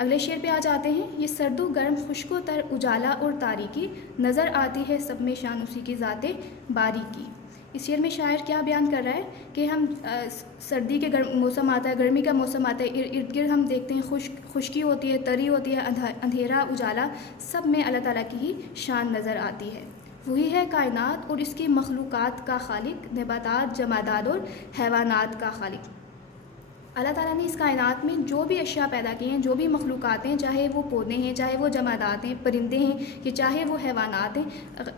اگلے شعر پہ آ جاتے ہیں. یہ سرد و گرم خشک و تر اجالا اور تاریکی نظر آتی ہے سب میں شان اسی کی ذات باریکی. اس شعر میں شاعر کیا بیان کر رہا ہے کہ ہم سردی کے موسم آتا ہے, گرمی کا موسم آتا ہے, ارد گرد ہم دیکھتے ہیں خشکی ہوتی ہے, تری ہوتی ہے, اندھیرا اجالا, سب میں اللہ تعالیٰ کی ہی شان نظر آتی ہے. وہی ہے کائنات اور اس کی مخلوقات کا خالق, نباتات, جمادات اور حیوانات کا خالق. اللہ تعالیٰ نے اس کائنات میں جو بھی اشیاء پیدا کی ہیں, جو بھی مخلوقات ہیں, چاہے وہ پودے ہیں, چاہے وہ جمادات ہیں, پرندے ہیں, یا چاہے وہ حیوانات ہیں,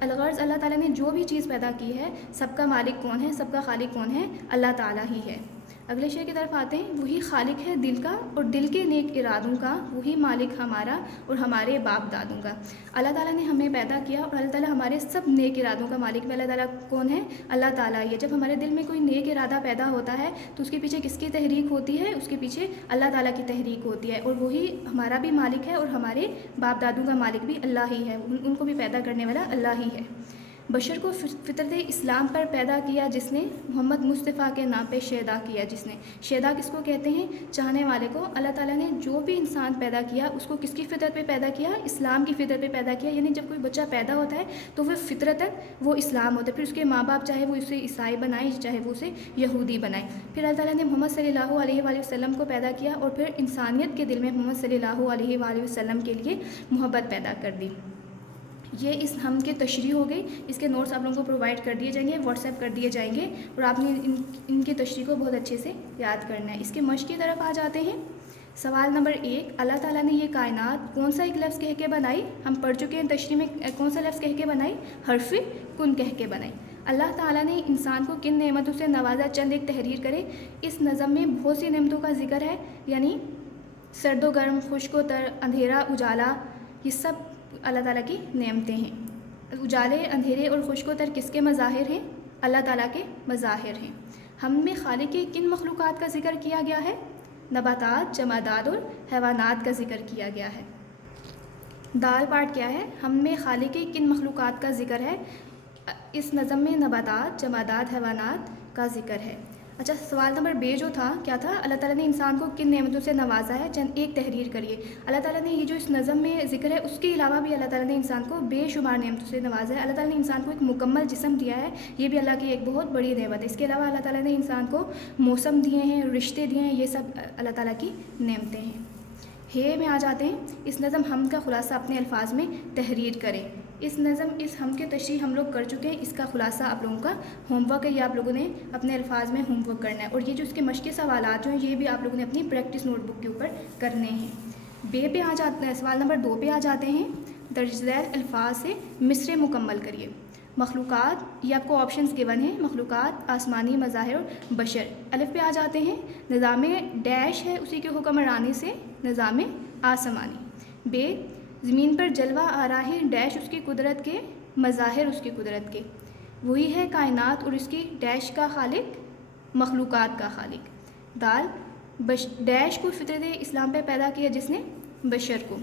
الغرض اللہ تعالیٰ نے جو بھی چیز پیدا کی ہے, سب کا مالک کون ہے, سب کا خالق کون ہے, اللہ تعالیٰ ہی ہے. اگلے شعر کی طرف آتے ہیں. وہی خالق ہے دل کا اور دل کے نیک ارادوں کا, وہی مالک ہمارا اور ہمارے باپ دادوں کا. اللہ تعالیٰ نے ہمیں پیدا کیا اور اللہ تعالیٰ ہمارے سب نیک ارادوں کا مالک میں. اللہ تعالیٰ کون ہے, اللہ تعالیٰ ہی ہے. جب ہمارے دل میں کوئی نیک ارادہ پیدا ہوتا ہے تو اس کے پیچھے کس کی تحریک ہوتی ہے, اس کے پیچھے اللہ تعالیٰ کی تحریک ہوتی ہے, اور وہی ہمارا بھی مالک ہے اور ہمارے باپ دادوں کا مالک بھی اللہ ہی ہے, ان کو بھی پیدا کرنے والا اللہ ہی ہے. بشر کو فطرت اسلام پر پیدا کیا جس نے, محمد مصطفیٰ کے نام پہ شیدا کیا جس نے. شیدا کس کو کہتے ہیں, چاہنے والے کو. اللہ تعالیٰ نے جو بھی انسان پیدا کیا اس کو کس کی فطرت پہ پیدا کیا, اسلام کی فطرت پہ پیدا کیا. یعنی جب کوئی بچہ پیدا ہوتا ہے تو وہ فطرتاً وہ اسلام ہوتا ہے, پھر اس کے ماں باپ چاہے وہ اسے عیسائی بنائیں, چاہے وہ اسے یہودی بنائیں. پھر اللہ تعالیٰ نے محمد صلی اللہ علیہ وآلہ وسلم کو پیدا کیا اور پھر انسانیت کے دل میں محمد صلی اللہ علیہ وآلہ وسلم کے لیے محبت پیدا کر دی. یہ اس ہم کے تشریح ہو گئی. اس کے نوٹس آپ لوگوں کو پرووائڈ کر دیے جائیں گے, واٹس ایپ کر دیے جائیں گے, اور آپ نے ان کی تشریح کو بہت اچھے سے یاد کرنا ہے. اس کے مشق کی طرف آ جاتے ہیں. سوال نمبر 1, اللہ تعالیٰ نے یہ کائنات کون سا ایک لفظ کہہ کے بنائی؟ ہم پڑھ چکے ہیں تشریح میں, کون سا لفظ کہہ کے بنائی؟ حرف کن کہہ کے بنائی. اللہ تعالیٰ نے انسان کو کن نعمتوں سے نوازا, چند ایک تحریر کرے. اس نظم میں بہت سی نعمتوں کا ذکر ہے, یعنی سرد و گرم, خشک و تر, اندھیرا اجالا, یہ سب اللہ تعالیٰ کی نعمتیں ہیں. اجالے, اندھیرے اور خشک و تر کس کے مظاہر ہیں؟ اللہ تعالیٰ کے مظاہر ہیں. ہم میں خالق کے کن مخلوقات کا ذکر کیا گیا ہے؟ نباتات, جمادات اور حیوانات کا ذکر کیا گیا ہے. دال پارٹ کیا ہے؟ ہم میں خالق کے کن مخلوقات کا ذکر ہے؟ اس نظم میں نباتات, جمادات, حیوانات کا ذکر ہے. اچھا, سوال نمبر بے جو تھا کیا تھا؟ اللہ تعالیٰ نے انسان کو کن نعمتوں سے نوازا ہے, چند ایک تحریر کریے. اللہ تعالیٰ نے یہ جو اس نظم میں ذکر ہے اس کے علاوہ بھی اللہ تعالیٰ نے انسان کو بے شمار نعمتوں سے نوازا ہے. اللہ تعالیٰ نے انسان کو ایک مکمل جسم دیا ہے, یہ بھی اللہ کی ایک بہت بڑی نعمت ہے. اس کے علاوہ اللہ تعالیٰ نے انسان کو موسم دیے ہیں, رشتے دیے ہیں, یہ سب اللہ تعالیٰ کی نعمتیں ہیں. ہے میں آ جاتے ہیں. اس نظم ہم کا خلاصہ اپنے الفاظ میں تحریر کریں. اس نظم, اس ہم کے تشریح ہم لوگ کر چکے ہیں, اس کا خلاصہ آپ لوگوں کا ہوم ورک ہے, یہ آپ لوگوں نے اپنے الفاظ میں ہوم ورک کرنا ہے. اور یہ جو اس کے مشقی سوالات جو ہیں یہ بھی آپ لوگوں نے اپنی پریکٹس نوٹ بک کے اوپر کرنے ہیں. بے پہ آ جاتے ہیں, سوال نمبر 2 پہ آ جاتے ہیں. درج ذیل الفاظ سے مصرع مکمل کریے. مخلوقات, یہ آپ کو آپشنز گیون ہیں, مخلوقات, آسمانی, مظاہر اور بشر. الف پہ آ جاتے ہیں. نظام ڈیش ہے اسی کے حکمرانی سے نظام آسمانی. بے, زمین پر جلوہ آ رہا ہے ڈیش اس کی قدرت کے, مظاہر اس کی قدرت کے. وہی ہے کائنات اور اس کی ڈیش کا خالق, مخلوقات کا خالق. دال, ڈیش کو فطرت اسلام پہ پیدا کیا جس نے, بشر کو.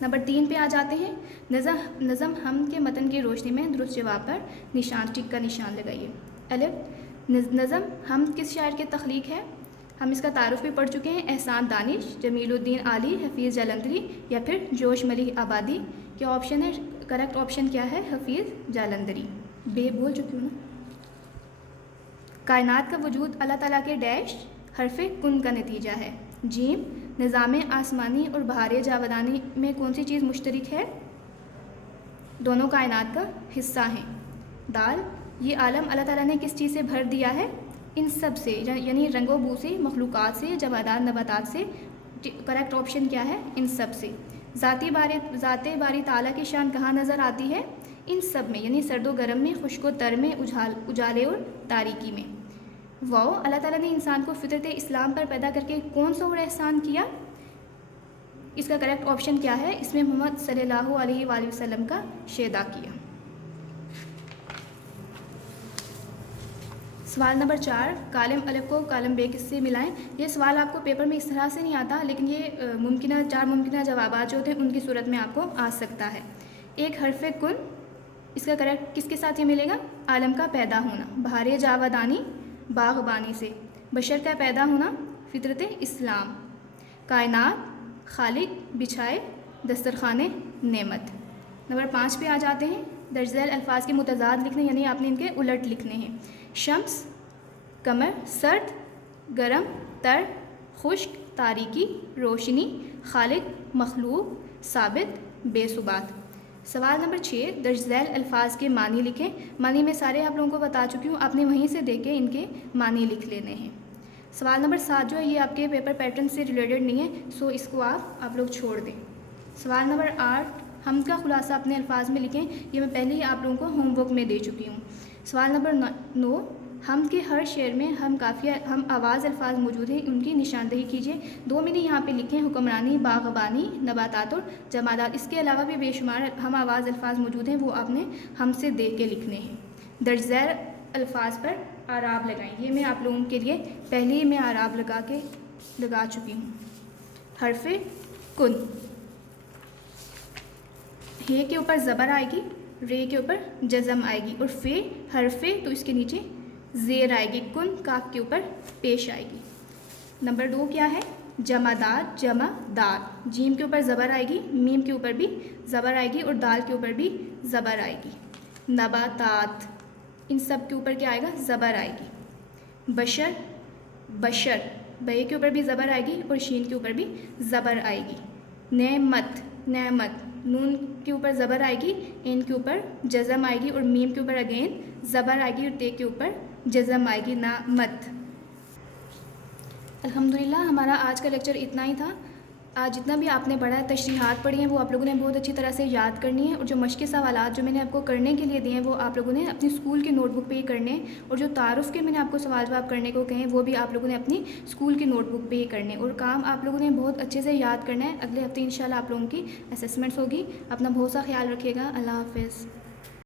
نمبر 3 پہ آ جاتے ہیں. نظم ہم کے متن کی روشنی میں درست جواب پر نشان, ٹک کا نشان لگائیے. الف, نظم ہم کس شاعر کے تخلیق ہے؟ ہم اس کا تعارف بھی پڑھ چکے ہیں, احسان دانش, جمیل الدین عالی, حفیظ جالندھری یا پھر جوش ملیح آبادی. کیا آپشن ہے؟ کریکٹ آپشن کیا ہے؟ حفیظ جالندھری. بے بول چکی ہوں نا. کائنات کا وجود اللہ تعالیٰ کے ڈیش حرف کن کا نتیجہ ہے. جیم, نظام آسمانی اور بہار جاودانی میں کون سی چیز مشترک ہے؟ دونوں کائنات کا حصہ ہیں. دال, یہ عالم اللہ تعالیٰ نے کس چیز سے بھر دیا ہے؟ ان سب سے, یعنی رنگ و بو سے, مخلوقات سے, جمادات, نباتات سے. کریکٹ آپشن کیا ہے؟ ان سب سے. ذات باری تعالیٰ کی شان کہاں نظر آتی ہے؟ ان سب میں, یعنی سرد و گرم میں, خشک و تر میں, اجالے اور تاریکی میں. واؤ, اللہ تعالیٰ نے انسان کو فطرت اسلام پر پیدا کر کے کون سا اور احسان کیا؟ اس کا کریکٹ آپشن کیا ہے؟ اس میں محمد صلی اللہ علیہ وآلہ وسلم کا شیدا کیا. سوال نمبر 4, کالم الف کو کالم بے کس سے ملائیں؟ یہ سوال آپ کو پیپر میں اس طرح سے نہیں آتا, لیکن یہ 4 ممکنہ جوابات جو ہوتے ہیں ان کی صورت میں آپ کو آ سکتا ہے. ایک, حرف کن, اس کا کریکٹ کس کے ساتھ یہ ملے گا؟ عالم کا پیدا ہونا, بہار جاودانی, باغبانی سے. بشر کا پیدا ہونا, فطرت اسلام. کائنات, خالق بچھائے دسترخوان نعمت۔ نمبر 5 پہ آ جاتے ہیں، درج ذیل الفاظ کے متضاد لکھنے، یعنی آپ نے ان کے الٹ لکھنے ہیں۔ شمس قمر، سرد گرم، تر خشک، تاریکی روشنی، خالق مخلوق، ثابت بے ثبات۔ سوال نمبر 6، درج ذیل الفاظ کے معنی لکھیں۔ معنی میں سارے آپ لوگوں کو بتا چکی ہوں، آپ نے وہیں سے دیکھ کے ان کے معنی لکھ لینے ہیں۔ سوال نمبر 7 جو ہے یہ آپ کے پیپر پیٹرن سے ریلیٹڈ نہیں ہے، سو اس کو آپ لوگ چھوڑ دیں۔ سوال نمبر 8، حمد کا خلاصہ اپنے الفاظ میں لکھیں، یہ میں پہلے ہی آپ لوگوں کو ہوم ورک میں دے چکی ہوں۔ سوال نمبر 9، حمد کے ہر شعر میں ہم قافیہ ہم آواز الفاظ موجود ہیں، ان کی نشاندہی کیجیے۔ 2 میں نے یہاں پہ لکھیں حکمرانی، باغبانی، نباتات اور جمادات۔ اس کے علاوہ بھی بے شمار ہم آواز الفاظ موجود ہیں، وہ آپ نے ہم سے دیکھ کے لکھنے ہیں۔ درج ذیل الفاظ پر اعراب لگائیں، یہ میں آپ لوگوں کے لیے پہلے ہی میں اعراب لگا چکی ہوں۔ حرف کن، ہے کے اوپر زبر آئے گی، رے کے اوپر جزم آئے گی، اور فے حرف تو اس کے نیچے زیر آئے گی، کن کاف کے اوپر پیش آئے گی۔ نمبر 2 کیا ہے؟ جمادات، جمع دار، جیم کے اوپر زبر آئے گی، میم کے اوپر بھی زبر آئے گی، اور دال کے اوپر بھی زبر آئے گی۔ نباتات، ان سب کے اوپر کیا آئے گا؟ زبر آئے گی۔ بشر، بشر، بے کے اوپر بھی زبر آئے گی اور شین کے اوپر بھی زبر آئے گی۔ نعمت، نعمت، نون کے اوپر زبر آئے گی، ان کے اوپر جزم آئے گی، اور میم کے اوپر اگین زبر آئے گی، اور تے کے اوپر جزم آئے گی، نعمت۔ الحمدللہ ہمارا آج کا لیکچر اتنا ہی تھا۔ آج جتنا بھی آپ نے پڑھا ہے، تشریحات پڑھی ہیں، وہ آپ لوگوں نے بہت اچھی طرح سے یاد کرنی ہے، اور جو مشق سوالات جو میں نے آپ کو کرنے کے لیے دیے ہیں وہ آپ لوگوں نے اپنی اسکول کی نوٹ بک پہ ہی کرنے ہیں، اور جو تعارف کے میں نے آپ کو سوال جواب کرنے کو کہے ہیں وہ بھی آپ لوگوں نے اپنی اسکول کی نوٹ بک پہ ہی کرنے، اور کام آپ لوگوں نے بہت اچھے سے یاد کرنا ہے۔ اگلے ہفتے انشاءاللہ آپ لوگوں کی اسسمنٹس ہوگی۔ اپنا بہت سا خیال رکھیے گا۔ اللہ حافظ۔